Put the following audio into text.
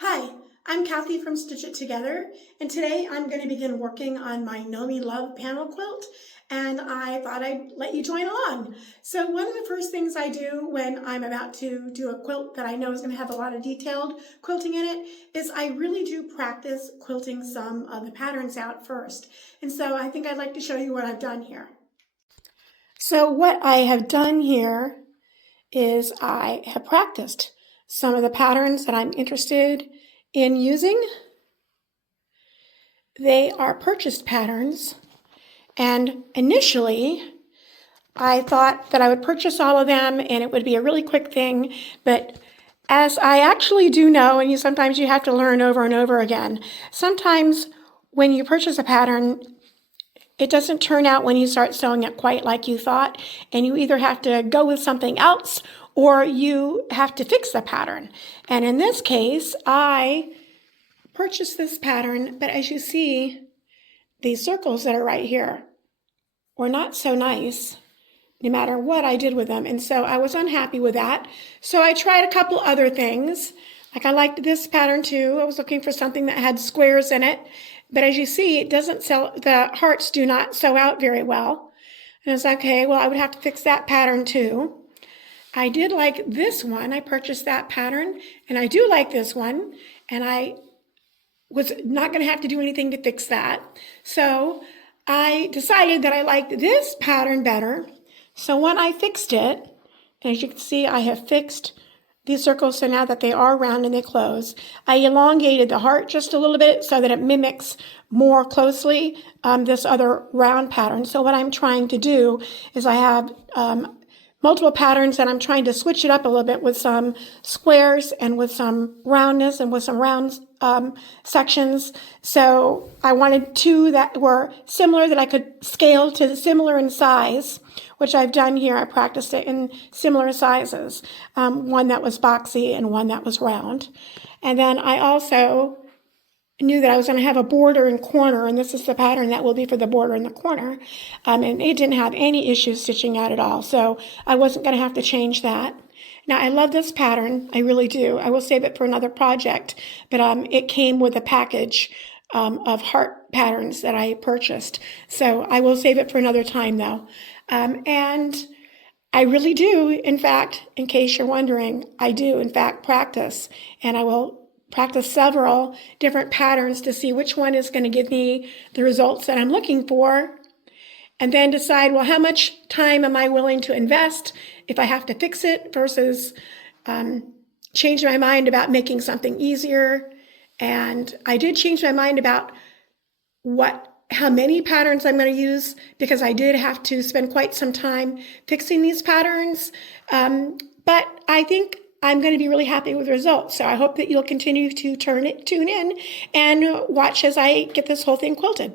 Hi, I'm Kathy from Stitch It Together, and today I'm going to begin working on my Gnomie Love panel quilt, and I thought I'd let you join along. So one of the first things I do when I'm about to do a quilt that I know is going to have a lot of detailed quilting in it is I really do practice quilting some of the patterns out first. And so I think I'd like to show you what I've done here. So what I have done here is I have practiced some of the patterns that I'm interested in using. They are purchased patterns, and initially I thought that I would purchase all of them and it would be a really quick thing, but as I actually do know, and sometimes you have to learn over and over again, sometimes when you purchase a pattern, it doesn't turn out when you start sewing it quite like you thought, and you either have to go with something else or you have to fix the pattern. And in this case, I purchased this pattern, but as you see, these circles that are right here were not so nice, no matter what I did with them. And so I was unhappy with that. So I tried a couple other things. Like I liked this pattern too. I was looking for something that had squares in it. But as you see, it doesn't sew, the hearts do not sew out very well. And I was like, okay, well, I would have to fix that pattern too. I did like this one. I purchased that pattern, and I do like this one. And I was not going to have to do anything to fix that. So I decided that I liked this pattern better. So when I fixed it, and as you can see, I have fixed these circles so now that they are round and they close. I elongated the heart just a little bit so that it mimics more closely this other round pattern. So what I'm trying to do is I have multiple patterns and I'm trying to switch it up a little bit with some squares and with some roundness and with some round sections. So I wanted two that were similar that I could scale to similar in size, which I've done here. I practiced it in similar sizes, one that was boxy and one that was round. And then I also knew that I was going to have a border and corner, and this is the pattern that will be for the border and the corner. And it didn't have any issues stitching out at all, so I wasn't going to have to change that. Now, I love this pattern. I really do. I will save it for another project, but it came with a package of heart patterns that I purchased. So I will save it for another time, though. And I really do, in fact, in case you're wondering, I do, in fact, practice. And I will practice several different patterns to see which one is going to give me the results that I'm looking for, and then decide, well, how much time am I willing to invest if I have to fix it versus change my mind about making something easier. And I did change my mind about how many patterns I'm going to use, because I did have to spend quite some time fixing these patterns. But I think I'm going to be really happy with the results. So I hope that you'll continue to tune in and watch as I get this whole thing quilted.